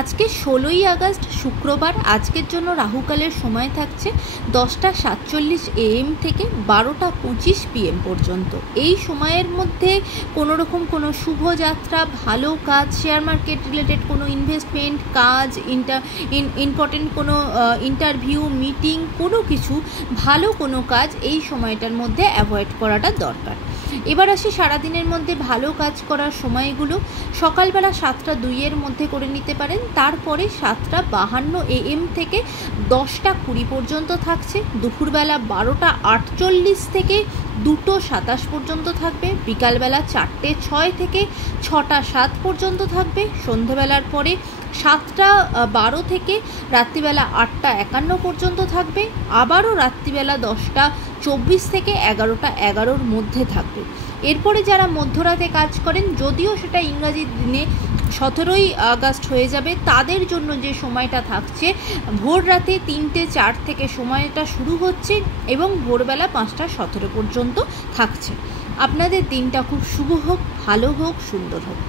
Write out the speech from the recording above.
আজকে 16ই আগস্ট শুক্রবার। আজকের জন্য রাহুকালের সময় থাকছে 10টা 47 AM থেকে 12টা 25 PM পর্যন্ত। এই সময়ের মধ্যে কোনোরকম কোনো শুভযাত্রা, ভালো কাজ, শেয়ার মার্কেট রিলেটেড কোনো ইনভেস্টমেন্ট, কাজ, ইম্পর্টেন্ট কোনো ইন্টারভিউ, মিটিং, কোনো কিছু ভালো কোনো কাজ এই সময়টার মধ্যে অ্যাভয়েড করাটা দরকার। এবার আসি সারাদিনের মধ্যে ভালো কাজ করার সময়গুলো। সকালবেলা 7টা 2 মধ্যে করে নিতে পারেন, তারপরে 7টা 52 AM থেকে 10টা 20 পর্যন্ত থাকছে। দুপুরবেলা 12টা 48 থেকে 2টো 27 পর্যন্ত থাকবে। বিকালবেলা 4টে 6 থেকে 6টা 7 পর্যন্ত থাকবে। সন্ধেবেলার পরে 7টা 12 থেকে রাত্রিবেলা 8টা 51 পর্যন্ত থাকবে। আবারও রাত্রিবেলা 10টা 24 থেকে 11টা 11-র মধ্যে থাকবে। এরপরে যারা মধ্যরাতে কাজ করেন, যদিও সেটা ইংরাজি দিনে 17ই আগস্ট হয়ে যাবে, তাদের জন্য যে সময়টা থাকছে ভোর রাতে 3টে 4 থেকে সময়টা শুরু হচ্ছে এবং ভোরবেলা 5টা 17 পর্যন্ত থাকছে। আপনাদের দিনটা খুব শুভ হোক, ভালো হোক, সুন্দর হোক।